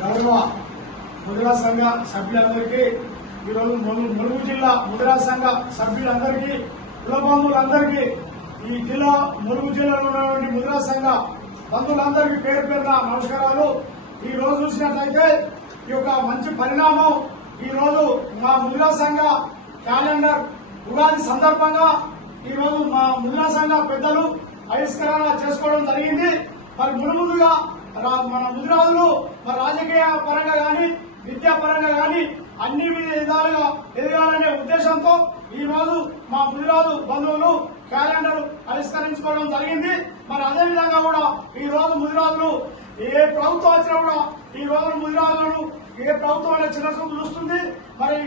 గౌరవ ముద్రా సంఘ సభ్యులందరికీ, ఈరోజు ములుగు జిల్లా ముద్రా సంఘ సభ్యులందరికీ, కుల బంధువులందరికీ, ఈ జిల్లా ములుగు జిల్లాలో ఉన్నటువంటి ముద్రా సంఘ బంధువులందరికీ పేరు పేరున నమస్కారాలు. ఈ రోజు చూసినట్లయితే ఈ యొక్క మంచి పరిణామం, ఈ రోజు మా ముద్రా సంఘ క్యాలెండర్ ఉగాది సందర్భంగా ఈ రోజు మా ముద్రా సంఘ పెద్దలు ఆవిష్కరణ చేసుకోవడం జరిగింది. మరి ముందుగా మన ముదిరాజులు మరి రాజకీయ పరంగా గాని విద్యా పరంగా గాని అన్ని విధాలుగా ఎదగాలనే ఉద్దేశంతో ఈ రోజు మా ముదిరాజు బంధువులు క్యాలెండర్ ఆవిష్కరించుకోవడం జరిగింది. మరి అదే విధంగా కూడా ఈ రోజు ముదిరాజులు ఏ ప్రభుత్వం వచ్చినా కూడా ఈ రోజు ముదిరాజులను ఏ ప్రభుత్వం అనే చిన్న చూపు చూస్తుంది. మరి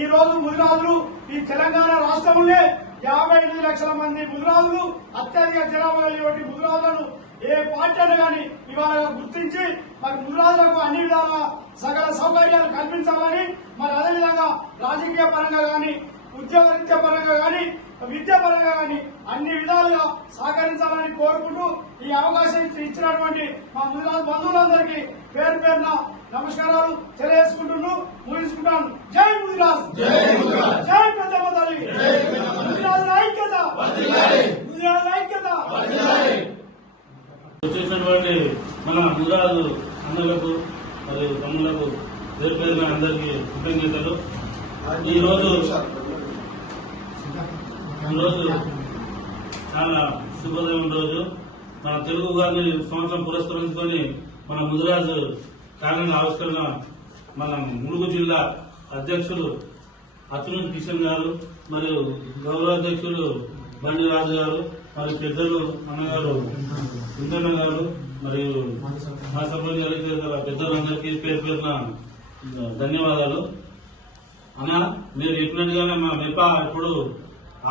ఈ రోజు ముదిరాజులు ఈ తెలంగాణ రాష్ట్రంలో 58 లక్షల మంది ముదిరాజులు, అత్యధిక జనాభా కలిగిన ముదిరాజులను ఏ పార్టీ అయినా కానీ ఇవాళ గుర్తించి మరి ముదిరాజులకు అన్ని విధాల సకల సౌకర్యాలు కల్పించాలని, మరి అదేవిధంగా రాజకీయ పరంగా గాని ఉద్యోగ రీత్యా పరంగా గాని విద్యా పరంగా గాని అన్ని విధాలుగా సహకరించాలని కోరుకుంటూ ఈ అవకాశం ఇచ్చినటువంటి మా ముదిరాజు బంధువులందరికీ పేరు పేరున నమస్కారాలు తెలియజేసుకుంటున్నాను, ముగించుకుంటాను. జై ముదిరాజు, జై పెద్దమ్మ తల్లి, ముదిరాజుల ఐక్యత, ముదిరాజుల ఐక్యత. వచ్చేసినటువంటి మన ముదిరాజు అన్నలకు మరియు తమ్ములకు పేరు పేరున అందరికీ కృతజ్ఞతలు. ఈరోజు చాలా శుభోదయం రోజు. మన తెలుగు గారిని సంవత్సరం పురస్కరించుకొని మన ముదిరాజు క్యాలెండర్ ఆవిష్కరణ మన ములుగు జిల్లా అధ్యక్షులు అచ్యుత కిషన్ గారు మరియు గౌరవ అధ్యక్షులు బండి రాజు గారు మరియు పెద్దలు అన్నగారు ఇందన్న గారు మరియు మా సభ్యులు పెద్దలందరికీ పేరు పేరున ధన్యవాదాలు. అన్న, మీరు చెప్పినట్టుగానే మా మెపా ఇప్పుడు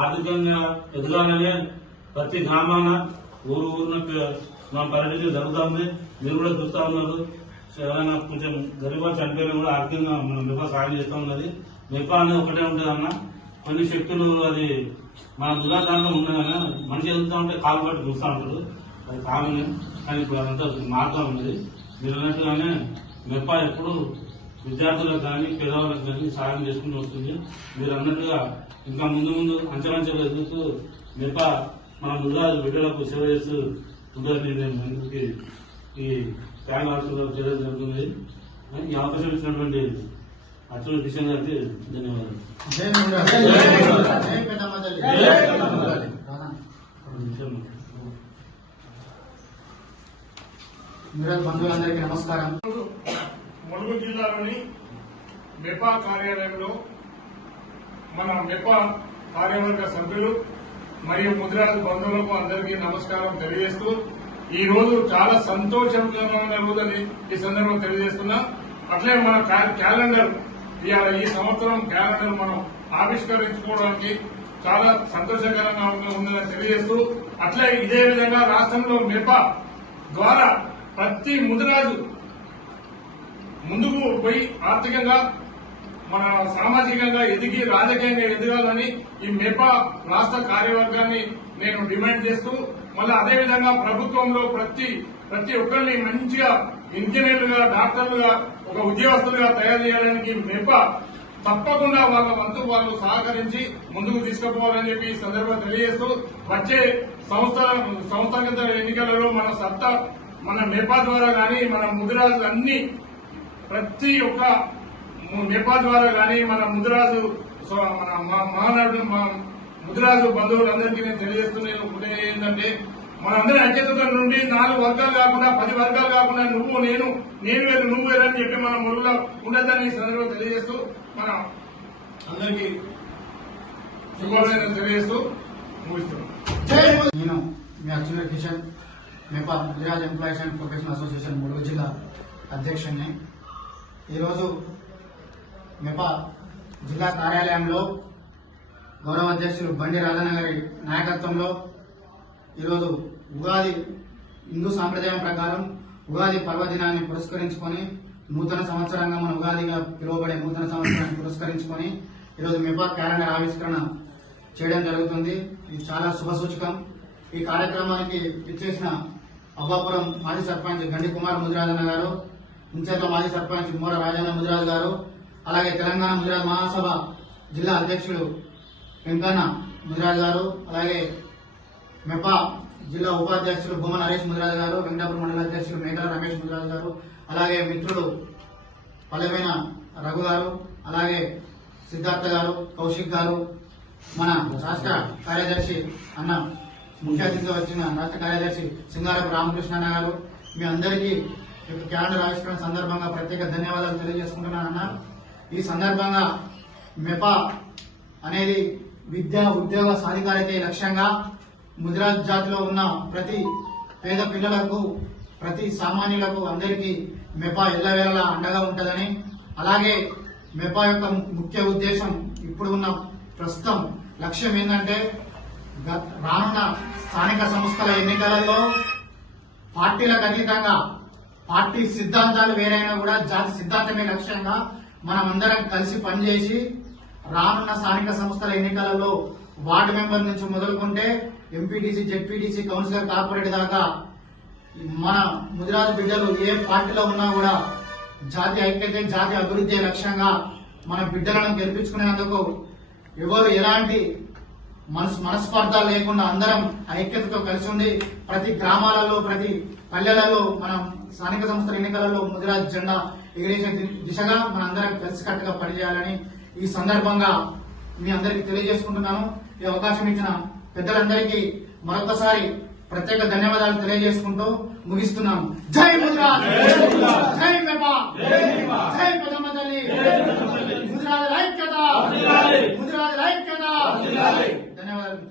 ఆర్థికంగా ఎదగాలనే ప్రతి గ్రామాన ఊరున మా పర్యటన జరుగుతుంది. మీరు కూడా చూస్తా ఉన్నారు. ఎవరైనా కొంచెం గరీబా చనిపోయినా కూడా ఆర్థికంగా మన మెపా సాయం చేస్తూ ఉన్నది. మెపా అనేది ఒకటే ఉంటుంది అన్న, కొన్ని శక్తులు అది మన దురాదాంలో ఉన్నదన్న, మనిషి ఎదుగుతూ ఉంటే కాలు పట్టి చూస్తూ ఉంటారు, అది కామన్. కానీ ఇప్పుడు అదంతా మారుతూ ఉన్నది. మీరు అన్నట్టుగానే మెపా ఎప్పుడు విద్యార్థులకు కానీ పేదవాళ్ళకు కానీ సాయం చేసుకుంటూ వస్తుంది. మీరు అన్నట్టుగా ఇంకా ముందు ముందు అంచెలంచెలు ఎదుగుతూ మెపా మన ముదిరాజు బిడ్డలకు సేవ చేస్తూ ఉంటుందని నేను అందరికీ ఈ ట్యాగ్ హాస్పిటల్ చేయడం జరుగుతుంది. ఈ అవకాశం ఇచ్చినటువంటి అచ్యుత కిషన్ గారికి ధన్యవాదాలు. బంధువులందరికీ నమస్కారం. ములుగు జిల్లాలోని మెపా కార్యాలయంలో మన మెపా కార్యవర్గ సభ్యులు మరియు ముదిరాజు బంధువులకు అందరికీ నమస్కారం తెలియజేస్తూ ఈ రోజు చాలా సంతోషకరమైన రోజని ఈ సందర్భంగా తెలియజేస్తున్నా. అట్లే మన క్యాలెండర్ ఈ సంవత్సరం క్యాలెండర్ మనం ఆవిష్కరించుకోవడానికి చాలా సంతోషకరంగా ఉందని తెలియజేస్తూ, అట్లే ఇదే విధంగా రాష్ట్రంలో మెపా ద్వారా ప్రతి ముదిరాజు ముందుకు పోయి ఆర్థికంగా మన సామాజికంగా ఎదిగి రాజకీయంగా ఎదగాలని ఈ మెపా రాష్ట్ర కార్యవర్గాన్ని నేను డిమాండ్ చేస్తూ, మళ్ళీ అదేవిధంగా ప్రభుత్వంలో ప్రతి ఒక్కరిని మంచిగా ఇంజనీర్లుగా, డాక్టర్లుగా, ఒక ఉద్యోగస్తులుగా తయారు చేయడానికి మెపా తప్పకుండా వాళ్ళ వంతు వాళ్ళు సహకరించి ముందుకు తీసుకుపోవాలని చెప్పి ఈ సందర్భంగా తెలియజేస్తూ, వచ్చే సంస్థాగత ఎన్నికలలో మన మెపా ద్వారా కానీ మన ముదిరాజు అన్ని ప్రతి ఒక్క మెపా ద్వారా కానీ మన ముదిరాజు మహానాడు ముదిరాజు బంధువులందరికీ నేను తెలియజేస్తున్నది ఏంటంటే, మనందరి ఐక్యత నుండి 4 వర్గాలు కాకుండా 10 వర్గాలు కాకుండా నువ్వు నేను వేరు నువ్వు వేరు అని చెప్పి మన మురుగులో ఉండద్దని ఈ సందర్భంగా తెలియజేస్తూ మన అందరికీ శుభోదయం తెలియజేస్తూ ముగిస్తున్నాను. నేను మీ Achyuta Kishan, MEPA Mudiraj employees and professional association Mulugu జిల్లా అధ్యక్షుడిని. ఈరోజు మెపా జిల్లా కార్యాలయంలో గౌరవ అధ్యక్షులు బండి రాజన్న గారి నాయకత్వంలో ఈరోజు ఉగాది హిందూ సాంప్రదాయం ప్రకారం ఉగాది పర్వదినాన్ని పురస్కరించుకొని నూతన సంవత్సరంగా మన ఉగాదిగా పిలువబడే నూతన సంవత్సరాన్ని పురస్కరించుకొని ఈరోజు మెపా క్యాలెండర్ ఆవిష్కరణ చేయడం జరుగుతుంది. ఇది చాలా శుభసూచకం. ఈ కార్యక్రమానికి ఇచ్చేసిన అవ్వాపురం మాజీ సర్పంచ్ గండి కుమార్ ముదిరాజన్న గారు, ఇంచేత మాజీ సర్పంచ్ మోర రాజేంద్ర ముదిరాజు గారు, అలాగే తెలంగాణ ముదిరాజ్ మహాసభ జిల్లా అధ్యక్షుడు వెంకన్న ముదిరాజు గారు, అలాగే మెపా జిల్లా ఉపాధ్యక్షుడు భూమ నరేష్ ముదిరాజు గారు, వెంకటాపురం మండల అధ్యక్షుడు మేకల రమేష్ ముదిరాజు గారు, అలాగే మిత్రుడు పల్లెమైన రఘు గారు, అలాగే సిద్ధార్థ గారు, కౌశిక్ గారు, మన రాష్ట్ర కార్యదర్శి అన్న ముఖ్య అతిథిగా వచ్చిన రాష్ట్ర కార్యదర్శి సింగారపు రామకృష్ణ అన్న గారు, మీ అందరికీ క్యాలెండర్ ఆవిష్కరణ సందర్భంగా ప్రత్యేక ధన్యవాదాలు తెలియజేసుకుంటున్నాను అన్న. ఈ సందర్భంగా మెపా అనేది విద్యా ఉద్యోగ సాధికారితే లక్ష్యంగా ముదిరాజ్ జాతిలో ఉన్న ప్రతి పేద పిల్లలకు, ప్రతి సామాన్యులకు అందరికీ మెపా ఎల్లవేళలా అండగా ఉంటుందని, అలాగే మెపా యొక్క ముఖ్య ఉద్దేశం ఇప్పుడు ఉన్న ప్రస్తుతం లక్ష్యం ఏంటంటే రానున్న స్థానిక సంస్థల ఎన్నికలలో పార్టీలకు అతీతంగా పార్టీ సిద్ధాంతాలు వేరైనా కూడా జాతి సిద్ధాంతమే లక్ష్యంగా మనం అందరం కలిసి పనిచేసి రానున్న స్థానిక సంస్థల ఎన్నికలలో వార్డు మెంబర్ నుంచి మొదలుకుంటే ఎంపీటీసీ, జెడ్పీటీసీ, కౌన్సిలర్, కార్పొరేట్ దాకా మన ముదిరాజు బిడ్డలు ఏ పార్టీలో ఉన్నా కూడా జాతి ఐక్యత, జాతి అభివృద్ధి లక్ష్యంగా మన బిడ్డలను గెలిపించుకునేందుకు ఎవరు ఎలాంటి మనస్పర్ధ లేకుండా అందరం ఐక్యతతో కలిసి ఉండి ప్రతి గ్రామాలలో, ప్రతి పల్లెలలో మనం స్థానిక సంస్థల ఎన్నికలలో ముదిరాజ్ జెండా ఎగిరేసే దిశగా మన అందరం కలిసికట్టుగా పనిచేయాలని ఈ సందర్భంగా మీ అందరికీ తెలియజేసుకుంటున్నాను. ఈ అవకాశం ఇచ్చిన పెద్దలందరికీ మరొకసారి ప్రత్యేక ధన్యవాదాలు తెలియజేసుకుంటూ ముగిస్తున్నాను. జై ముదిరాజ్, జై మెపా, జై పెదమ్మ తల్లి, ముదిరాజ్ ఐక్యత, ముదిరాజ్ ఐక్యత. ధన్యవాదాలు.